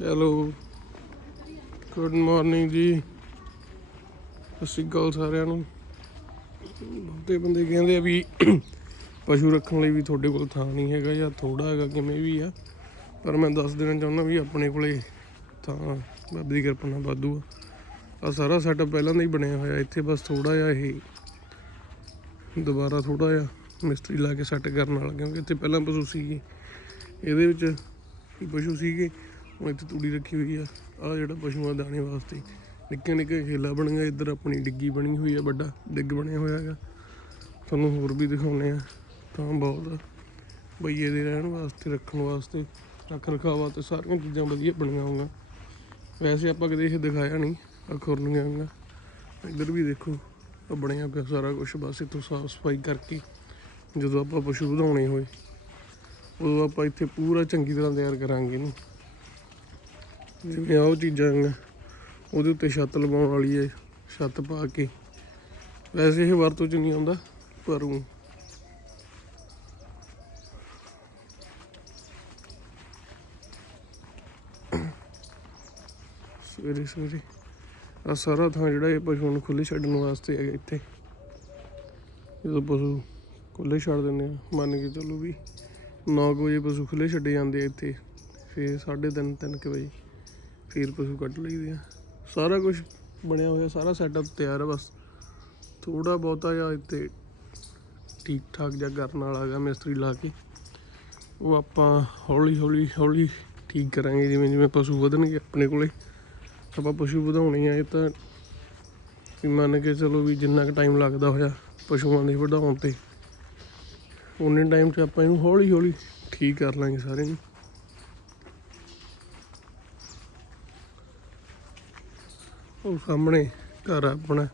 Hello good morning ਜੀ। ਸਤਿ ਸ਼੍ਰੀ ਅਕਾਲ ਸਾਰਿਆਂ ਨੂੰ। ਬਹੁਤੇ ਬੰਦੇ ਕਹਿੰਦੇ ਆ ਵੀ ਪਸ਼ੂ ਰੱਖਣ ਲਈ ਵੀ ਤੁਹਾਡੇ ਕੋਲ ਥਾਂ ਨਹੀਂ ਹੈਗਾ ਜਾਂ ਥੋੜਾ ਹੈਗਾ, ਕਿਵੇਂ ਵੀ ਆ। ਪਰ ਮੈਂ ਦੱਸ ਦੇਣਾ ਚਾਹੁੰਦਾ ਵੀ ਆਪਣੇ ਕੋਲੇ ਥਾਂ ਬਾਬੇ ਦੀ ਕਿਰਪਾ ਨਾਲ ਵਾਧੂ ਆ। ਆ ਸਾਰਾ ਸੈਟਅਪ ਪਹਿਲਾਂ ਦਾ ਹੀ ਬਣਿਆ ਹੋਇਆ। ਇੱਥੇ ਬਸ ਥੋੜਾ ਜਿਹਾ ਇਹ ਦੁਬਾਰਾ ਥੋੜਾ ਜਿਹਾ ਮਿਸਤਰੀ ਲਾ ਕੇ ਸੈੱਟ ਕਰਨ ਵਾਲਾ, ਕਿਉਂਕਿ ਇੱਥੇ ਪਹਿਲਾਂ ਪਸ਼ੂ ਸੀਗੇ। ਇਹਦੇ ਵਿੱਚ ਪਸ਼ੂ ਸੀਗੇ। ਹੁਣ ਇੱਥੇ ਤੂੜੀ ਰੱਖੀ ਹੋਈ ਆ। ਆ ਜਿਹੜਾ ਪਸ਼ੂਆਂ ਦਾਣੇ ਵਾਸਤੇ ਨਿੱਕੇ ਨਿੱਕੇ ਖੇਲਾ ਬਣੀਆਂ ਇੱਧਰ ਆਪਣੀ ਡਿੱਗੀ ਬਣੀ ਹੋਈ ਆ, ਵੱਡਾ ਡਿੱਗ ਬਣਿਆ ਹੋਇਆ ਹੈਗਾ। ਤੁਹਾਨੂੰ ਹੋਰ ਵੀ ਦਿਖਾਉਣੇ ਆ। ਤਾਂ ਬਹੁਤ ਬਈਏ ਦੇ ਰਹਿਣ ਵਾਸਤੇ, ਰੱਖਣ ਵਾਸਤੇ, ਰੱਖ ਰਖਾਵਾ ਤੇ ਸਾਰੀਆਂ ਚੀਜ਼ਾਂ ਵਧੀਆ ਬਣੀਆਂ ਹੋਈਆਂ। ਵੈਸੇ ਆਪਾਂ ਕਦੇ ਇਹ ਦਿਖਾਇਆ ਨਹੀਂ ਆ ਖੁਰਨੀਆਂ ਗਾ ਇੱਧਰ ਵੀ ਦੇਖੋ ਆ ਬਣਿਆ ਪਿਆ ਸਾਰਾ ਕੁਝ ਬਸ ਇੱਥੋਂ ਸਾਫ਼ ਸਫ਼ਾਈ ਕਰਕੇ ਜਦੋਂ ਆਪਾਂ ਪਸ਼ੂ ਵਧਾਉਣੇ ਹੋਏ, ਉਦੋਂ ਆਪਾਂ ਇੱਥੇ ਪੂਰਾ ਚੰਗੀ ਤਰ੍ਹਾਂ ਤਿਆਰ ਕਰਾਂਗੇ ਇਹਨੂੰ ਜਿਵੇਂ ਉਹ ਚੀਜ਼ਾਂ ਹੈਗੀਆਂ, ਉਹਦੇ ਉੱਤੇ ਛੱਤ ਲਵਾਉਣ ਵਾਲੀ ਹੈ ਛੱਤ ਪਾ ਕੇ। ਵੈਸੇ ਇਹ ਵਰਤੋਂ ਚ ਨਹੀਂ ਆਉਂਦਾ ਪਰ ਉਹ। ਸਵੇਰੇ ਸਵੇਰੇ ਆ ਸਾਰਾ ਥਾਂ ਜਿਹੜਾ ਇਹ ਪਸ਼ੂ ਨੂੰ ਖੁੱਲੇ ਛੱਡਣ ਵਾਸਤੇ ਹੈਗਾ ਇੱਥੇ। ਜਦੋਂ ਪਸ਼ੂ ਖੁੱਲੇ ਛੱਡ ਦਿੰਦੇ ਆ ਮੰਨ ਕੇ ਚੱਲੋ ਵੀ 9 ਵਜੇ ਪਸ਼ੂ ਖੁੱਲੇ ਛੱਡੇ ਜਾਂਦੇ ਆ ਇੱਥੇ ਫਿਰ 3:30 3 ਵਜੇ। ਫਿਰ ਪਸ਼ੂ ਕੱਢ ਲਈਦੇ ਆ। ਸਾਰਾ ਕੁਝ ਬਣਿਆ ਹੋਇਆ, ਸਾਰਾ ਸੈਟਅਪ ਤਿਆਰ ਆ ਬਸ। ਥੋੜਾ ਬਹੁਤਾ ਜਿਹਾ ਇੱਥੇ ਠੀਕ ਠਾਕ ਜਿਹਾ ਕਰਨ ਵਾਲਾ ਹੈਗਾ ਮਿਸਤਰੀ ਲਾ ਕੇ। ਉਹ ਆਪਾਂ ਹੌਲੀ ਹੌਲੀ ਹੌਲੀ ਠੀਕ ਕਰਾਂਗੇ, ਜਿਵੇਂ ਜਿਵੇਂ ਪਸ਼ੂ ਵਧਣਗੇ ਆਪਣੇ ਕੋਲੇ। ਆਪਾਂ ਪਸ਼ੂ ਵਧਾਉਣੇ ਆ, ਇਹ ਤਾਂ ਮੰਨ ਕੇ ਚਲੋ ਵੀ ਜਿੰਨਾ ਕੁ ਟਾਈਮ ਲੱਗਦਾ ਹੋਇਆ ਪਸ਼ੂਆਂ ਦੇ ਵਧਾਉਣ ਤੇ ਉਨੇ ਟਾਈਮ 'ਚ ਆਪਾਂ ਇਹਨੂੰ ਹੌਲੀ ਹੌਲੀ ਠੀਕ ਕਰ ਲਾਂਗੇ ਸਾਰੇ ਨੂੰ। ਉਹ ਸਾਹਮਣੇ ਘਰ ਆਪਣਾ।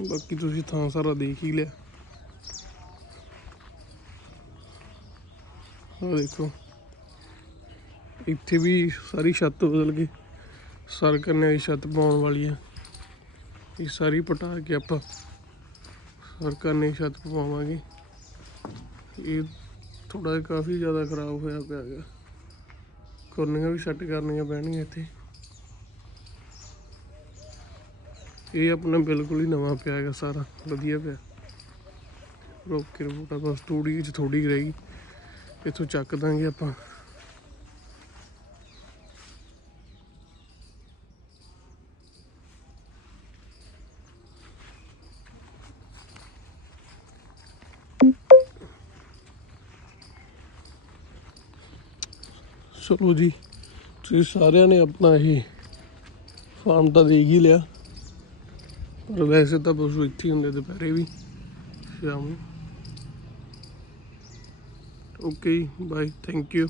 ਬਾਕੀ ਤੁਸੀਂ ਥਾਂ ਸਾਰਾ ਦੇਖ ਹੀ ਲਿਆ। ਉਹ ਦੇਖੋ। ਇੱਥੇ ਵੀ ਸਾਰੀ ਛੱਤ ਬਦਲ ਗਈ। ਸਰ ਕਰਨੇ ਵਾਲੀ ਛੱਤ ਪਾਉਣ ਵਾਲੀ ਆ। ਇਹ ਸਾਰੀ ਪਟਾ ਕੇ ਆਪਾਂ ਸਰ ਕੰਨੇ ਛੱਤ ਪਵਾਵਾਂਗੇ। ਇਹ ਥੋੜਾ ਜਿਹਾ ਕਾਫੀ ਜ਼ਿਆਦਾ ਖਰਾਬ ਹੋਇਆ ਪਿਆ ਹੈਗਾ। ਕੁਰਨੀਆਂ ਵੀ ਸੈੱਟ ਕਰਨੀਆਂ ਪੈਣਗੀਆਂ ਇੱਥੇ। ਇਹ ਆਪਣਾ ਬਿਲਕੁਲ ਹੀ ਨਵਾਂ ਪਿਆ ਹੈਗਾ ਸਾਰਾ, ਵਧੀਆ ਪਿਆ। ਰੋਕ ਕੇ ਰੋਟਾ ਬਸ ਥੋੜੀ ਚ ਥੋੜੀ ਰਹਿ ਇੱਥੋਂ ਚੱਕ ਦਾਂਗੇ ਆਪਾਂ। ਚਲੋ ਜੀ, ਤੁਸੀਂ ਸਾਰਿਆਂ ਨੇ ਆਪਣਾ ਇਹ ਫਾਰਮ ਤਾਂ ਦੇਖ ਹੀ ਲਿਆ। ਪਰ ਵੈਸੇ ਤਾਂ ਪਸ਼ੂ ਇੱਥੇ ਹੀ ਹੁੰਦੇ, ਦੁਪਹਿਰੇ ਵੀ, ਸ਼ਾਮ ਨੂੰ। Okay by thank you